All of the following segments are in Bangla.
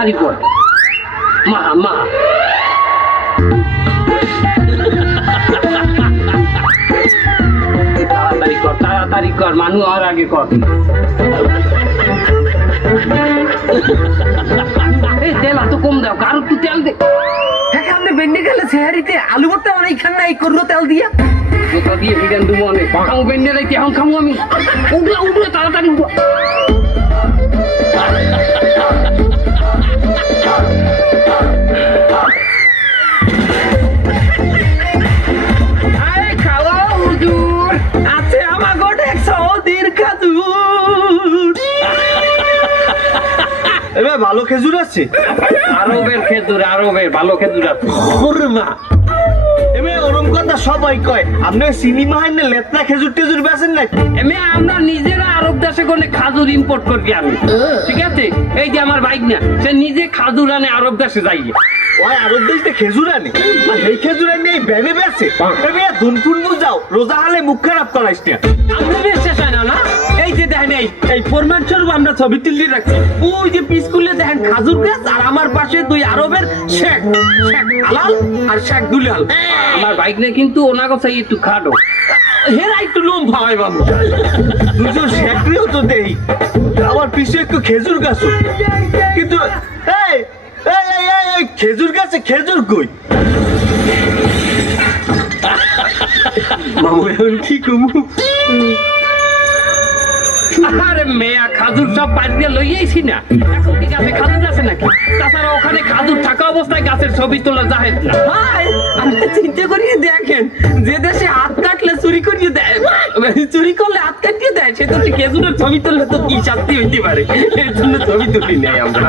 তাড়াতাড়ি কর মা মা তাড়াতাড়ি কর মানু আর আগে কর এই তেল এত কম দাও কারো একটু তেল দে হ্যাঁ আপনি বেন্ডে গেলে সেহারিতে আলু ভর্তা অনেকখান নাই করলো তেল দিয়া কোথা দিয়ে বিরিয়ানি দেবো অনেক খাও বেন্ডে রাইতে এখন খাবো আমি উঠলে উঠলে তাড়াতাড়ি উঠো এবার ভালো খেজুর আছে আরবের ভালো খেজুর আছে এমনি ওরম কথা সবাই কয় আপনি সিনেমা হয় না লেতনা খেজুর টেজুর বেছেন নাকি এমনি আমরা নিজেরা আরব দেশে কোনে খাজুর ইম্পোর্ট করি আমি ঠিক আছে এই যে আমার বাইক না সে নিজে খাজুর আনে আরব দেশে যাই ওই আরব দেশে খেজুর আনে আর এই খেজুর আনে এই ব্যানে বেছে এমনি ধুনফুন যাও রোজা হালে মুখ খারাপ করাইস না আমাদের শেষ হয় না এই যে দেখেন এই ফরম্যাট স্বরূপ আমরা ছবি তুলে রাখছি ওই যে পিসকুলে দেখেন খাজুর গাছ আর আমার পাশে দুই আরবের শেখ আলাল আর শেখ দুলাল আমার বাইক না কিন্তু ওনা কথা একটু খাটো হেরা একটু লোম ভাই বাবু দুজন শেখরেও তো দেই আমার পিছু একটু খেজুর গাছ কিন্তু এই এই এই এই খেজুর গাছে খেজুর কই মামু এখন কি কমু আরে মেয়া খাজুর সব পাশ দিয়ে লইয়াইছি না এখন কি গাছে খাজুর আছে নাকি তাছাড়া ওখানে খাজুর থাকা অবস্থায় গাছের ছবি তোলা যায় না ভাই আপনি চিন্তা করিয়ে দেখেন যে দেশে হাত কাটলে চুরি করিয়ে দেয় চুরি করলে হাত কাটিয়ে দেয় সে তো খেজুরের ছবি তুললে তো কি শাস্তি হইতে পারে এর জন্য ছবি তুলি নেই আমরা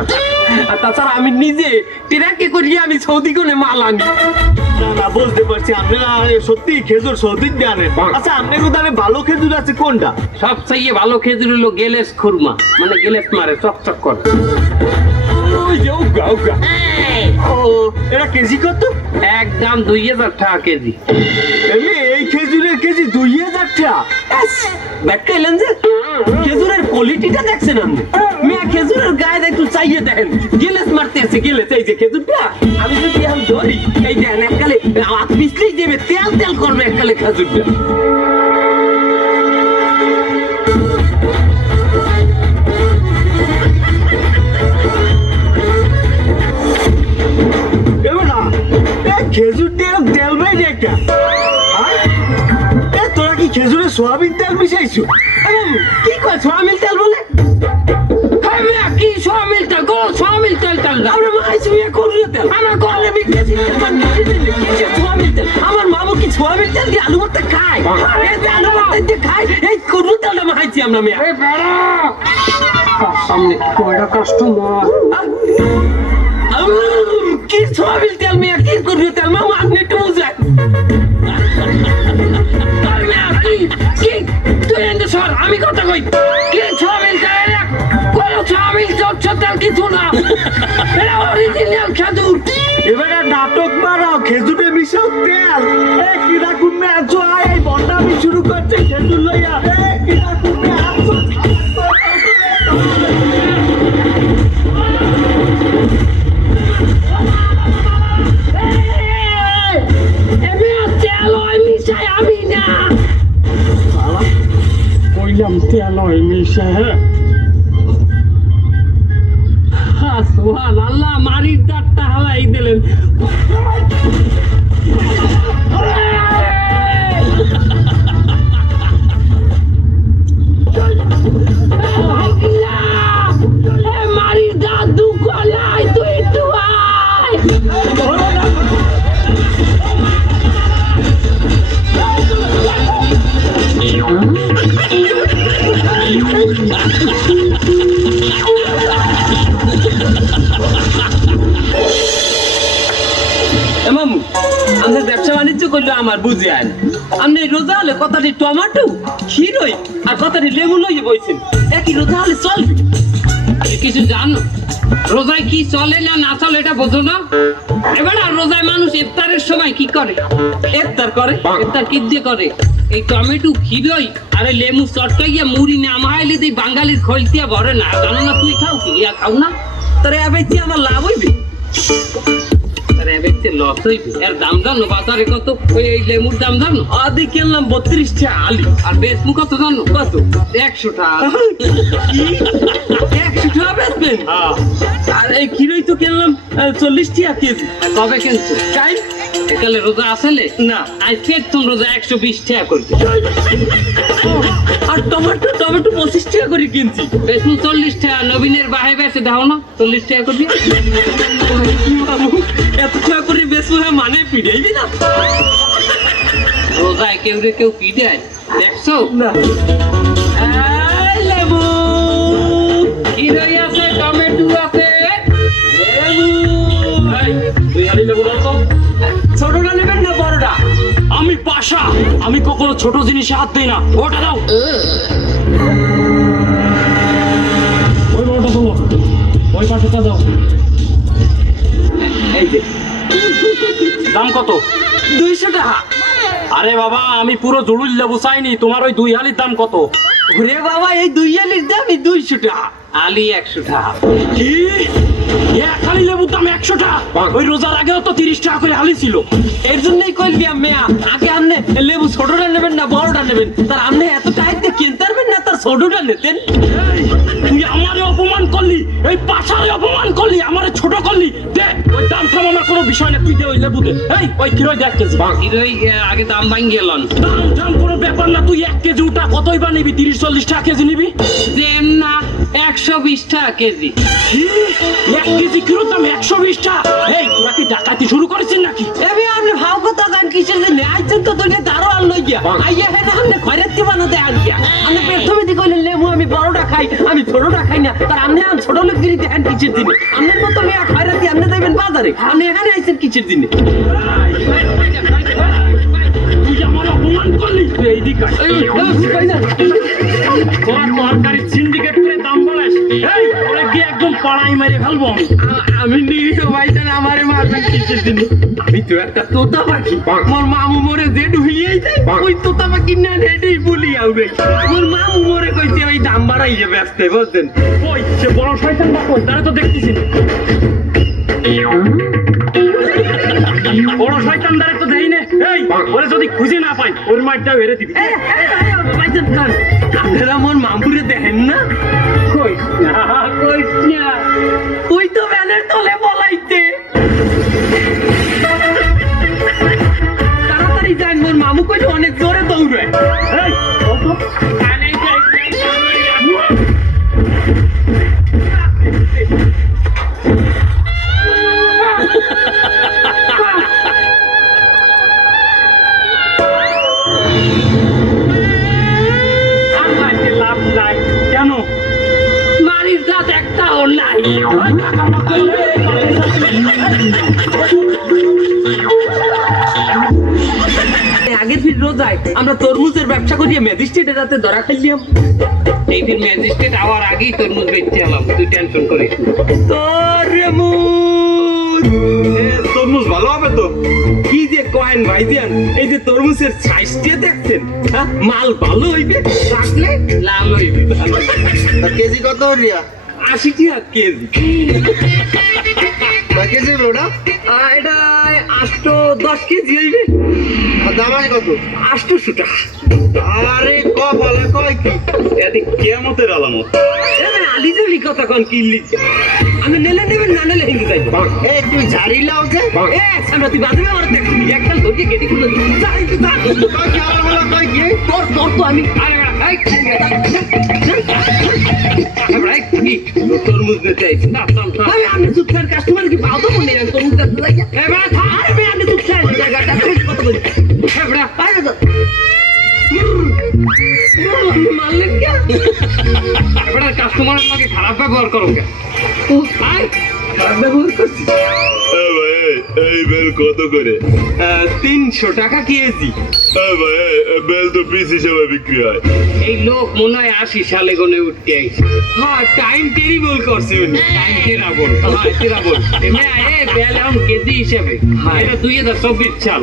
আর তাছাড়া আমি নিজে ট্রাকে করিয়ে আমি সৌদি কোনে মাল আনি না না বুঝতে পারছি আপনারা সত্যি খেজুর সৌদির দিয়ে আনেন আচ্ছা আপনার কোথায় ভালো খেজুর আছে কোনটা সবচেয়ে ভালো খেজুর হলো গেলেস খুরমা মানে গেলেস মারে চকচক করে ও এটা কেজি কত একদম 2000 টাকা কেজি এমনি এই খেজুরের কেজি 2000 টাকা ব্যাখ্যা এলেন যে খেজুরের কোয়ালিটিটা দেখছেন আপনি মেয়া খেজুরের গায়ে একটু চাইয়ে দেখেন গেলেস মারতে আছে গেলেস এই যে খেজুরটা আমি যদি আমি ধরি এই দেখেন এককালে হাত পিছলেই দেবে তেল তেল করবে এককালে খেজুরটা খেজুর তেল তেল ভাই রেখা তোরা কি খেজুরে সোয়াবিন তেল মিশাইছো কি কয় সোয়াবিন তেল বলে কি সোয়াবিন তেল গো সোয়াবিন তেল তেল আমরা মাইছি মিয়া করুন তেল আমার গলে বিকেছি সোয়াবিন তেল আমার মামু কি সোয়াবিন তেল দিয়ে আলু ভর্তা খায় এই যে আলু ভর্তা দিয়ে খায় এই করুন তেলটা মাইছি আমরা মিয়া এই বেড়া সামনে কয়টা কাস্টমার কি সোয়াবিন তেল মিয়া কি করুন তেল মামু আপনি একটু বুঝায় আমি কথা কই কি সোয়াবিন তেল কোন সোয়াবিন তেল কিছু না এটা অরিজিনাল খেজুর এবারে নাটক মারাও খেজুরে মিশাও তেল কিরা কুমে আছো এই বন্ডামি শুরু করছে খেজুর লইয়া কিরা কুমে আছো আমি না কইলাম তেল হয় মিশা হ্যাঁ সুবহানাল্লাহ মারির দাঁতটা হালাই দিলেন মারির দাঁত দুকলাই তুই একটু আয় মামু আমাদের ব্যবসা বাণিজ্য করলে আমার বুঝে আয় আপনি রোজা হলে কথাটি টমেটো ক্ষীরই আর কথাটি লেবু লইয়ে বইছেন একই রোজা হলে চলবে কিছু জানো রোজায় কি চলে না না চলে এটা বোঝো না এবার আর রোজায় মানুষ ইফতারের সময় কি করে ইফতার করে ইফতার কি দিয়ে করে এই টমেটো খিরই আরে লেবু চটকাইয়া মুড়ি না মাইলে দেই বাঙালির খইলতিয়া ভরে না জানো না তুই খাও কি ইয়া খাও না তোরে আবেছি আমার লাভ হইবে আরে বেচতে লস হইবে এর দাম জানো বাজারে কত ওই এই লেমুর দাম জানো আদি কিনলাম 32 টাকা আলি আর বেচমু কত জানো কত 100 টাকা 100 টাকা বেচবেন হ্যাঁ আর এই কিলোই তো কিনলাম 40 টাকা কেজি কবে কিনছো তাই একালে রোজা আসলে না আজকে তুমি রোজা 120 টাকা করবে আর টমেটো 25 টাকা করে কিনছি বেচমু 40 টাকা নবীনের বাহে বেচে দাও না 40 টাকা করবি কি বাবু এত টাকা করে বেচবো মানে পিড়াইবি না রোজায় কেউ রে কেউ পি দেয় দেখছো না এই লেবু হিরোই আছে টমেটো আছে লেবু এই, তুই আলি লেবু দাও তো। ছোটটা নেবেন না বড়টা আমি পাশা আমি কখনো ছোট জিনিসে হাত দেই না ওটা দাও ওই বড়টা দেবো ওই পাশেটা দাও এই যে দাম কত 200 টাকা আরে বাবা আমি পুরো জুড়ুল লেবু চাইনি তোমার ওই 2 আলির দাম কত ওরে বাবা এই 2 আলির দামই 200 টাকা আলি 100 টাকা কি এক হালি লেবুর দাম 100 টাকা ওই রোজার আগেও তো 30 টাকা করে হালি ছিল এর জন্যই কইলাম মেয়া আগে আপনি লেবু ছোটটা নেবেন না বড়টা নেবেন তার আপনি এত টাকা দিয়ে কিনতে পারবেন না তার ছোটটা নিতেন এই, তুই আমারে অপমান করলি এই পাশারে অপমান করলি আমারে ছোট করলি দে ওই দাম থাম আমার কোনো বিষয় না তুই দে ওই লেবু দে এই ওই কিরোই দেখ কেজি হিরোই আগে দাম ভাঙ গেলন দাম দাম কোনো ব্যাপার না তুই 1 কেজি উঠা কতই বা নিবি 30-40 টাকা কেজি নিবি দেন না 120 টাকা কেজি কি 1 কেজি কিলো দাম 120 টাকা এই তোরা কি ডাকাতি শুরু করেছিস নাকি এবে আপনি ভাও কথা গান কিসের জন্য আইছেন তো তুই দারো আর লই গিয়া আইয়া হে না আপনি খয়রাতি বানাতে আন গিয়া আপনি প্রথমে দি কইলেন লেবু আমি বড়টা খাই আমি ছোটটা খাই না তার আপনি আন ছোট লোক গিরি দেখেন কিসের দিনে আপনি মতো মেয়া খয়রাতি আপনি দেবেন বাজারে আপনি এখানে আইছেন কিসের দিনে তুই আমার অপমান করলি তুই এইদিকে আয়। তোরা তরকারি সিন্ডিকেট করে দাম বলাস এই ওরে গিয়ে একদম পাড়াই মেরে ফেলবো আমি আমি নিরীহ ভাইজান আমারে মারবেন কিসের দিনে আমি তো একটা তোতা পাখি মোর মামু মোরে যে ঢুইয়েই যায় ওই তোতা পাখি না হেডেই বলি আউবে মোর মামু মোরে কইছে ওই দাম বাড়াইয়ে ব্যস্তে বুঝছেন ওই সে বড় শয়তানটা কই তারা তো দেখতেছি না। বড় শয়তান দ্বারা তো দেই না এই ওরে যদি খুঁজে না পাই ওর মাইরটাও হেরে দিবি ভাইজান খান আপনারা মোর মামুরে দেখেন না কই না কই না ওই তো ব্যানের তলে বলাইতে তাড়াতাড়ি যান মোর মামু কইলে অনেক জোরে দৌড়ায় এই কত কানে যাই লাভ নাই কেন মারির দাঁত একটাও নাই আগের ফির রোজায় আমরা তরমুজের ব্যবসা করিয়ে ম্যাজিস্ট্রেটের রাতে ধরা খাইলাম এই দিন ম্যাজিস্ট্রেট আওয়ার আগেই তরমুজ বেচতে এলাম তুই টেনশন করিস না। তরমুজ তরমুজ ভালো হবে তো কি যে কয়েন ভাইজান এই যে তরমুজের সাইজটা দেখছেন হ্যাঁ মাল ভালো হইবে রাখলে লাল হইবে কেজি কত রিয়া 80 টাকা কেজি কেজি ওটা এটা 810 কেজি হইবে দাম আছে কত 800 টাকা আরে কপালে কয় কি এতে কেমতের আলামত আলিজলি কথা কন কিল্লি আমি নেলে নেবেন না নেলে হিন্দু যাইব এই তুই ঝাড়ি লাও যে এ সামনে তুই বাজবে আমার দেখছি একদম ধরিয়ে কেটে খুলে যাই তো যা কয় কি আমার বলা কয় কি তোর তোর তো আমি তরমুজ বেচতে আইছি না থাম থাম ভাই আমি সুপার কাস্টমার কি পাও তো মনে হয় তোর মুখে লাগিয়া এবার আরে ভাই আমি সুপার জায়গাটা কত বলি এবার পাই না মালিক কে এবার কাস্টমারের লগে খারাপ ব্যবহার করো কে ও ভাই খারাপ ব্যবহার করছি এই বেল কত করে 300 টাকা কেজি বেল তো পিস হিসেবে বিক্রি হয় এই লোক মনে হয় 80 সালে গনে উঠতে আইছে হ্যাঁ টাইম টেরিবল করছে উনি টাইম কেরা বল হ্যাঁ কেরা বল এমনি এ বেল এখন কেজি হিসেবে এটা 2024 সাল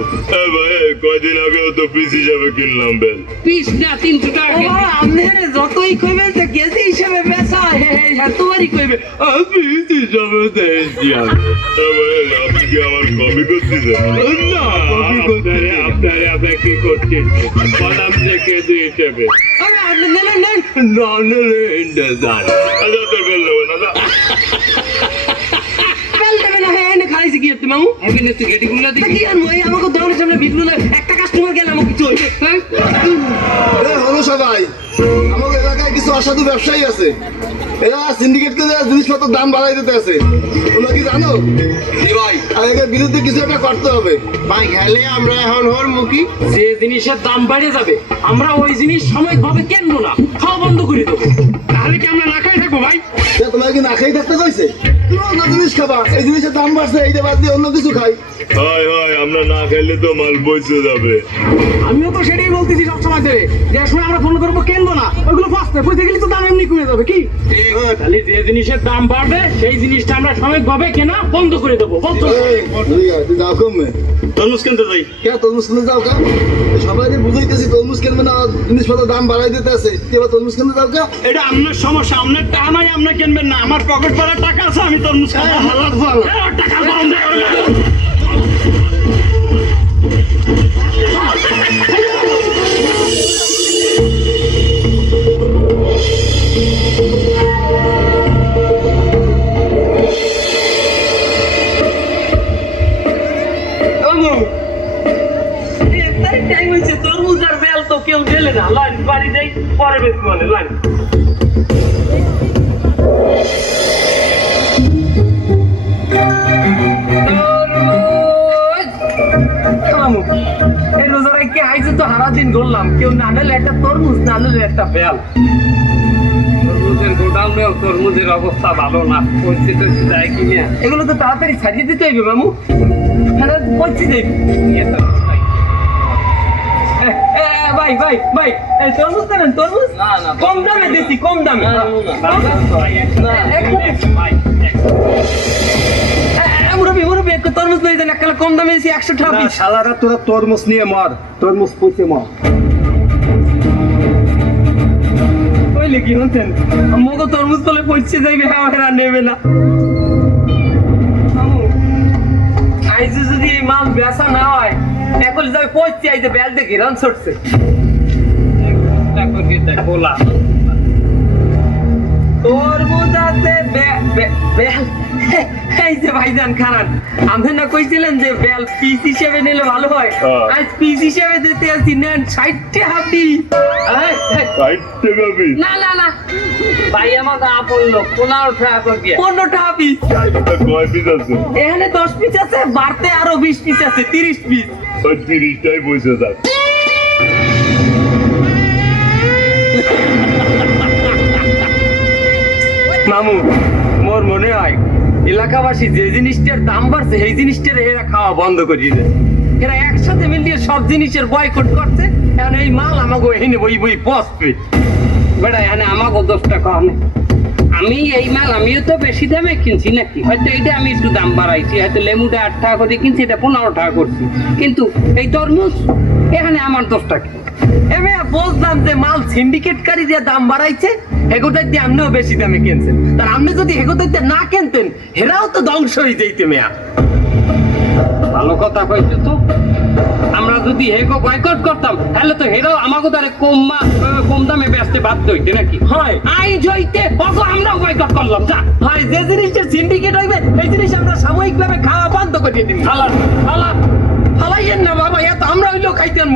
কয়দিন আগেও তো পিস হিসেবে কিনলাম বেল পিস না 300 টাকা ও কেজি। বাবা আপনি যতই কইবেন তো কেজি হিসেবে বেচা এতবারই কইবে পিস হিসাবে দিয়েছি আমি। ভাই আপনি কি আমার কপি করতেছেন? না আপনারা কি করছেন বাদাম থেকে দুই হিসেবে আরে আপনি নেন না আচ্ছা তোর বেল নেবো না দা। খাইছি কি মামু এখানে তুই গেটি গুলো দেখি আর মই আমাকে দোকানের সামনে বিটগুলো একটা কাস্টমার গেল আমাকে কিছু হইছে হলো সবাই আমাদের এলাকায় কিছু অসাধু ব্যবসায়ী আছে এরা সিন্ডিকেট করে জিনিসপত্রের দাম বাড়াই দিতে আছে তোমরা কি জানো আর এদের বিরুদ্ধে কিছু একটা করতে হবে ভাই গেলে আমরা এখন হর মুখী যে জিনিসের দাম বেড়ে যাবে আমরা ওই জিনিস সাময়িকভাবে কিনবো না খাওয়া বন্ধ করে দেবো তাহলে কি আমরা না খাই থাকবো ভাই তোমার কি না খেয়ে থাকতে কইছে তুমি অন্য জিনিস খাবা এই জিনিসের দাম বাড়ছে এইটা বাদ দিয়ে অন্য কিছু খাই হয় আমরা না খাইলে তো মাল বইছে যাবে। আমিও তো সেটাই বলতেছি সবসময় ধরে যে সময় আমরা ফোন করবো কিনবো না ওইগুলো ফাস্টে পয়সা গেলে তো দাম এমনি কমে যাবে কি তাহলে যে জিনিসের দাম বাড়বে সেই জিনিসটা আমরা সাময়িকভাবে কেনা বন্ধ করে দেবো বলতো তুই যাও কমবে তরমুজ কিনতে যাই কে তরমুজ কিনতে যাও কা সবাইকে বুঝাইতেছি তরমুজ কিনবে না জিনিসপত্রের দাম বাড়াই দিতে আছে এবার তরমুজ কিনতে যাও কা এটা আপনার সমস্যা আপনার টাকা নাই আপনি কিনবেন না আমার পকেট ভরা টাকা আছে আমি তরমুজ খাবো হালাত ভালো টাকা বন্ধ করে টাইম হয়েছে তরমুজ আর বেল তো কেউ গেলে না লাইন বাড়ি যাই পরে বেশ বলে লাইন এই রোজারে কে আইছে তো হারা দিন ঘুরলাম কেউ না নিলে একটা তরমুজ না নিলে একটা বেল তরমুজের গোডাউনেও তরমুজের অবস্থা ভালো না পরিস্থিতি যায় কি না এগুলো তো তাড়াতাড়ি ছাড়িয়ে দিতে হইবে মামু হ্যাঁ পৌঁছে যাইবে ভাই ভাই ভাই এই তরমুজ দেবেন তরমুজ কম দামে দিচ্ছি কম দামে মুরব্বী মুরব্বী একটু তরমুজ লই দেন একটা কম দামে দিচ্ছি 100 টাকা পিস শালারা তোরা তরমুজ নিয়ে মর তরমুজ পুষে মর কইলে কি হতেন মগো তরমুজ বলে পৌঁছে যাইবে হ্যাঁ নেবে না আইজে যদি এই মাল বেচা না হয় এখন যাবে পৌঁছে আইতে বেল দেখি রান ছড়ছে তরমুজ আছে বেল এই যে ভাইজান খারান আপনি না কইছিলেন যে বেল পিস হিসেবে নিলে ভালো হয় আজ পিস হিসেবে দিতে আসি নেন 60 টাকা পিস না না না ভাই আমাকে আপনলো 15 টাকা করে দিয়ে 15 টাকা পিস কয় পিস আছে? এখানে 10 পিস আছে বাড়তে আরো 20 পিস আছে 30 পিস ওই 30টাই বসে থাক। মামু মোর মনে হয় এলাকাবাসী যে জিনিসটার দাম বাড়ছে সেই জিনিসটার এরা খাওয়া বন্ধ করে দিয়েছে এরা একসাথে মিলিয়ে সব জিনিসের বয়কট করছে এখন এই মাল আমাকে এনে বই বই বসবে বেটা এখানে আমাকে 10 টাকা আমি এই মাল আমিও তো বেশি দামে কিনছি নাকি হয়তো এইটা আমি একটু দাম বাড়াইছি হয়তো লেবুটা 8 টাকা করে কিনছি এটা 15 টাকা করছি কিন্তু এই তরমুজ এখানে আমার 10 টাকা এমে বুঝলাম যে মাল সিন্ডিকেটকারী যে দাম বাড়াইছে হেগোটাইতে আপনিও বেশি দামে কিনছেন তার আপনি যদি হেগোটাইতে না কিনতেন হেরাও তো ধ্বংস হয়ে যাইতে মেয়া ভালো কথা কইছো তো আমরা যদি হেগো বয়কট করতাম তাহলে তো হেরাও আমাকে তারে কম দামে বেচতে বাধ্য হইতে নাকি হয় আই জইতে ওগো আমরা বয়কট করলাম যা হয় যে জিনিসটা সিন্ডিকেট হইবে এই জিনিস আমরা সাময়িকভাবে খাওয়া বন্ধ করে দিই হালাইয়েন না বাবা এত আমরা হইলেও খাইতেন